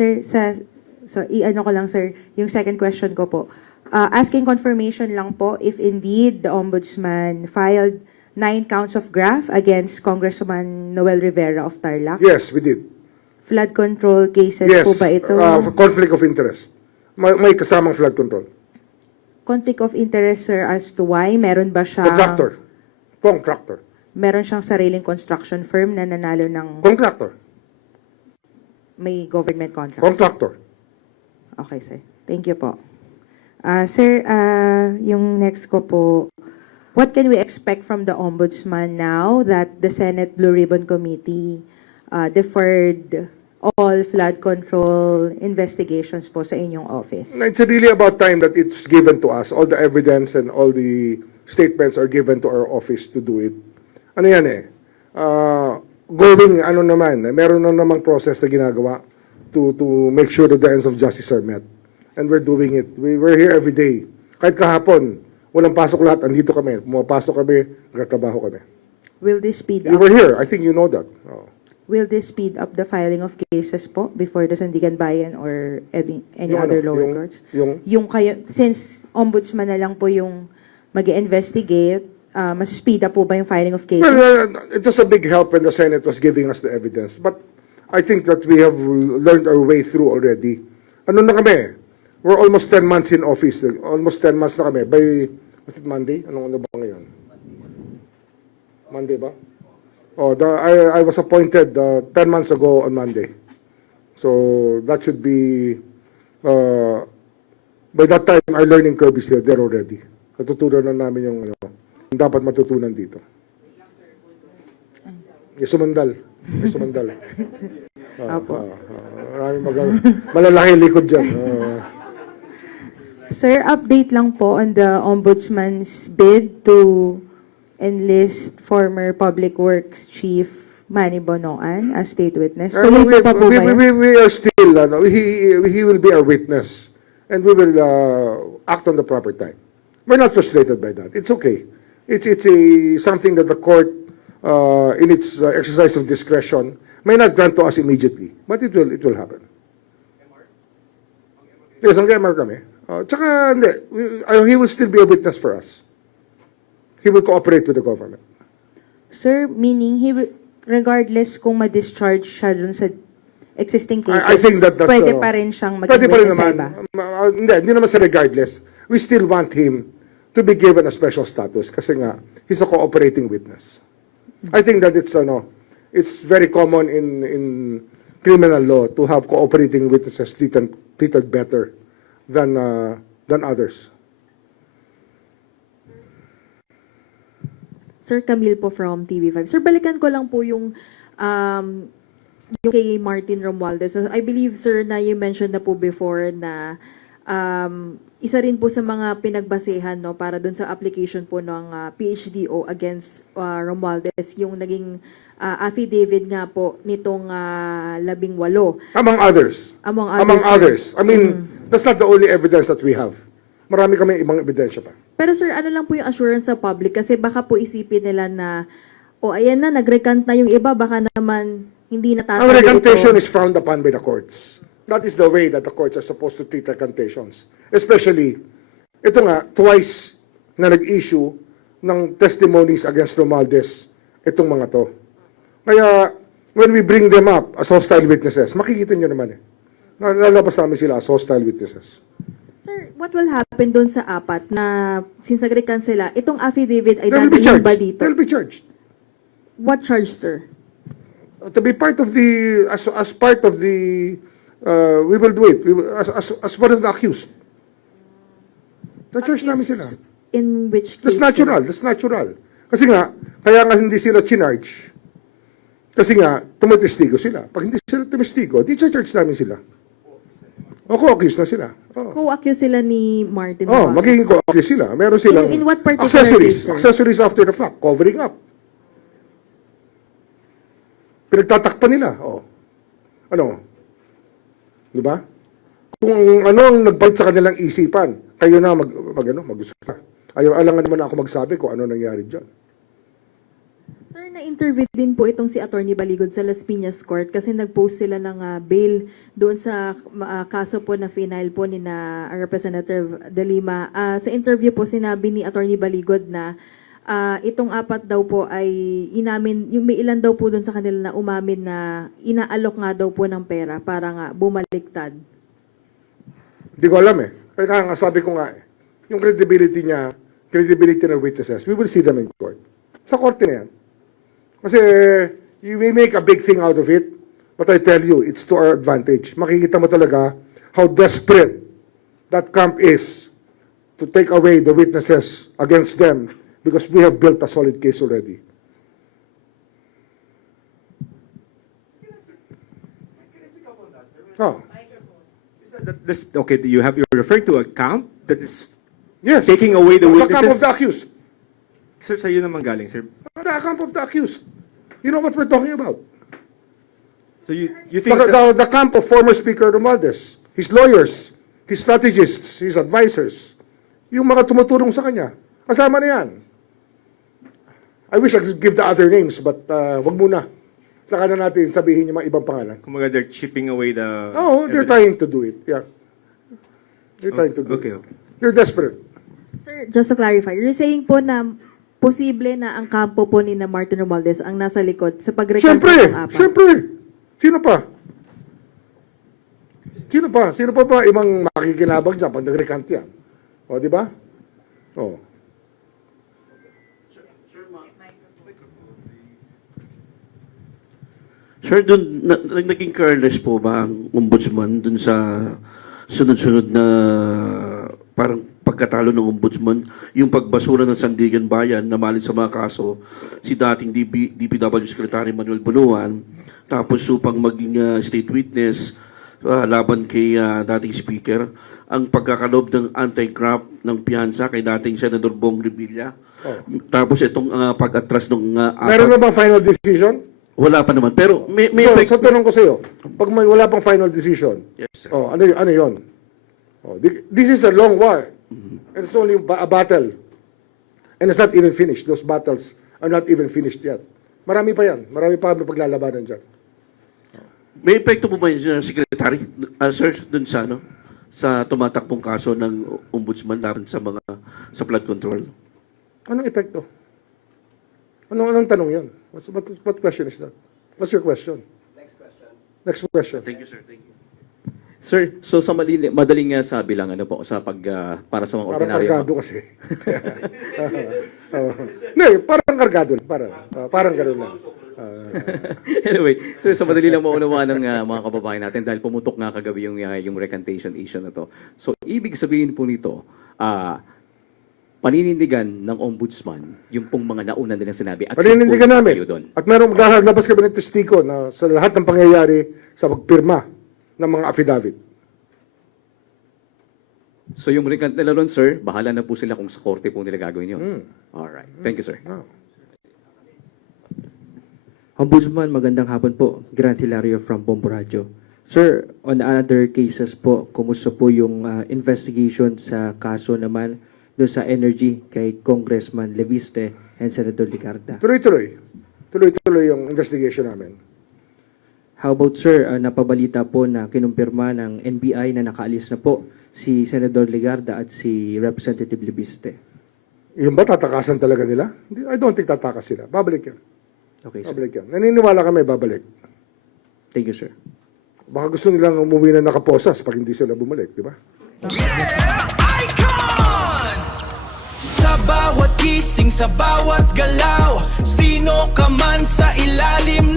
Sir, i-ano ko lang, sir, yung second question ko po. Asking confirmation lang po if indeed the Ombudsman filed 9 counts of graft against Congressman Noel Rivera of Tarlac. Yes, we did. Flood control cases Yes, po ba ito? conflict of interest. May kasamang flood control. Conflict of interest, sir, as to why? Meron ba siya? Contractor. Meron siyang sariling construction firm na nanalo ng Contractor. may government contract? Contractor. Okay, sir. Thank you po. Sir, yung next ko po, what can we expect from the Ombudsman now that the Senate Blue Ribbon Committee deferred all flood control investigations po sa inyong office? It's really about time that it's given to us. All the evidence and all the statements are given to our office to do it. Ano yan eh? Meron na namang process na ginagawa to make sure that the ends of justice are met. And we're doing it. We're here every day. Kahit kahapon, walang pasok lahat, andito kami. Pumapasok kami, nagkatrabaho kami. Will this speed You up? were here. I think you know that. Oh. Will this speed up the filing of cases po before the Sandigan Bayan or any Yung other ano, lower yung- courts? yung- Yung kayo, since ombudsman na lang po yung mag-investigate, mas speed up po ba yung filing of cases? Well, it was a big help when the Senate was giving us the evidence. But I think that we have learned our way through already. Ano na kami? We're almost 10 months in office. Almost 10 months na kami. By, was it Monday? Ano ba ngayon? Monday ba? Oh, I was appointed 10 months ago on Monday. So that should be, by that time, our learning curve is there already. Natutunan na namin yung dapat matutunan dito. Sumandal. Sumandal. Malalaki likod dyan. Sir, update lang po on the Ombudsman's bid to enlist former Public Works Chief Manny Bonoan as state witness. Tuloy po pa po ba yan? We are still, he will be our witness. And we will act on the proper time. We're not frustrated by that. It's okay. It's something that the court, in its exercise of discretion, may not grant to us immediately. But it will happen. Yes, ang MR kami. Tsaka, hindi. He will still be a witness for us. He will cooperate with the government. Sir, meaning regardless kung ma-discharge siya dun sa existing cases, I think that's pwede pa rin siyang maging pwede pa rin witness sa naman. iba? Hindi naman sa regardless. We still want him to be given a special status kasi nga, he's a cooperating witness. I think that it's very common in criminal law to have cooperating witnesses treated better than others. Sir Camille po from TV5. Sir, balikan ko lang po yung kay Martin Romualdez. So, I believe, sir, na you mentioned na po before na isa rin po sa mga pinagbasehan no, para dun sa application po ng PHDO against Romualdez, yung naging affidavit nga po nitong 18. Among others. Among Among sir. others. I mean, that's not the only evidence that we have. Marami kami ibang ebidensya pa. Pero sir, ano lang po yung assurance sa public? Kasi baka po isipin nila na, ayan na, nag-recant na yung iba, baka naman hindi natatayo Ang recantation ito. is frowned upon by the courts. That is the way that the courts are supposed to treat recantations. Especially, ito nga, twice na nag-issue ng testimonies against Romualdez, itong mga to. Kaya, when we bring them up as hostile witnesses, makikita nyo naman eh. Lalabas namin sila as hostile witnesses. Sir, what will happen doon sa apat na since nag-recant sila, itong affidavit ay They'll be dadalhin charged. ba dito? They'll be charged. What charge, sir? To be part of the, as part of the, we will do it. We will, as one of the accused. Na-charge namin sila. In which case? That's natural. That's natural. Kasi nga, kaya nga hindi sila chinarge. Kasi nga, tumitistigo sila. Pag hindi sila tumestigo, di charge namin sila. O, co-accused na sila. Oh. Co-accuse sila ni Martin. Oh, Romualdez. magiging co-accused sila. Meron silang In what particular accessories. case, sir? Accessories after the fact. Covering up. Pinagtatakpan nila. Oh. Ano? Di ba? Kung ano ang nagbalik sa kanilang isipan, kayo na mag-usap ka. Ayaw, alangan naman ako magsabi kung ano nangyari dyan. Sir, na-interview din po itong si Attorney Baligod sa Las Piñas Court kasi nag-post sila ng bail doon sa kaso po na final po ni na Representative De Lima. Sa interview po sinabi ni Attorney Baligod na itong apat daw po ay inamin, yung may ilan daw po doon sa kanila na umamin na inaalok nga daw po ng pera para nga bumaliktad. Hindi ko alam eh. Kaya nga sabi ko nga yung credibility niya, credibility ng witnesses, we will see them in court. Sa korte na yan. Kasi you may make a big thing out of it, but I tell you, it's to our advantage. Makikita mo talaga how desperate that camp is to take away the witnesses against them because we have built a solid case already. Oh, Okay, you referred to a camp that is yes. taking away the The camp of witnesses. the accused. Sir, sa'yo naman galing, sir. The camp of the accused. You know what we're talking about? So you think The camp of former Speaker Romualdez, his lawyers, his strategists, his advisors, yung mga tumutulong sa kanya, kasama na yan. I wish I could give the other names, but wag muna. Saka na natin sabihin yung mga ibang pangalan. kumaga they're chipping away the... Oh, they're trying to do it. Yeah. They're trying to do Okay, it. okay. They're desperate. Sir, just to clarify, you're saying po na posible na ang kampo po ni na Martin Romualdez ang nasa likod sa pagrekanto Siyempre, ng apat? siyempre. Sino pa? Sino pa? Sino pa ba ibang makikinabang dyan pag nag-recant yan? O, di ba? O. Sir, dun, naging careless po ba ang ombudsman dun sa sunod-sunod na parang pagkatalo ng ombudsman, yung pagbasura ng Sandigan Bayan na malin sa mga kaso, si dating DPW Secretary Manuel Bunuan, tapos upang maging state witness laban kay dating speaker, ang pagkakalob ng anti-graft ng piyansa kay dating Senador Bong Revilla. Tapos itong pag-atras ng Meron na bang final decision? wala pa naman. Pero may So, tanong ko sa iyo, pag may wala pang final decision, Yes, sir. ano yon? Oh, this is a long war. And it's only a battle. And it's not even finished. Those battles are not even finished yet. Marami pa yan. Marami pa paglalabanan dyan. May epekto po ba yung Secretary, sir, dun sa, sa tumatakbong kaso ng ombudsman laban sa sa flood control? Anong epekto? Anong tanong yan? What question is that? What's your question? Next question. Thank you, sir. Thank you. Sir, so sa madaling sabi lang ano po sa para sa mga Parang ordinaryo. kargado kasi. Hindi, parang kargado. Parang gano'n lang. Anyway, sir, sa madali lang maunawaan ng mga kababayan natin dahil pumutok nga kagabi yung recantation issue na to. So, ibig sabihin po nito, paninindigan ng ombudsman yung pong mga nauna nilang sinabi at Paninindigan yung namin. kayo doon. At meron maglalabas kami ng testigo na sa lahat ng pangyayari sa pagpirma ng mga affidavit. So yung recant nila ron, sir, bahala na po sila kung sa korte po nila gagawin yun. Alright. Thank you, sir. Oh. Ombudsman, magandang hapon po. Grant Hilario from Bombo Radio. Sir, on other cases po, kumusta po yung investigation sa kaso naman doon sa energy kay Congressman Leviste and Senator Ligarda? Tuloy-tuloy. Tuloy-tuloy yung investigation namin. How about, sir, napabalita po na kinumpirma ng NBI na nakaalis na po si Senator Ligarda at si Representative Leviste? Yung ba tatakasan talaga nila? I don't think tatakas sila. Babalik yan. Okay, sir. Babalik yan. Naniniwala kami, babalik. Thank you, sir. Baka gusto nilang umuwi na nakaposas pag hindi sila bumalik, di ba? Sa bawat gising, sa bawat galaw, sino ka man sa ilalim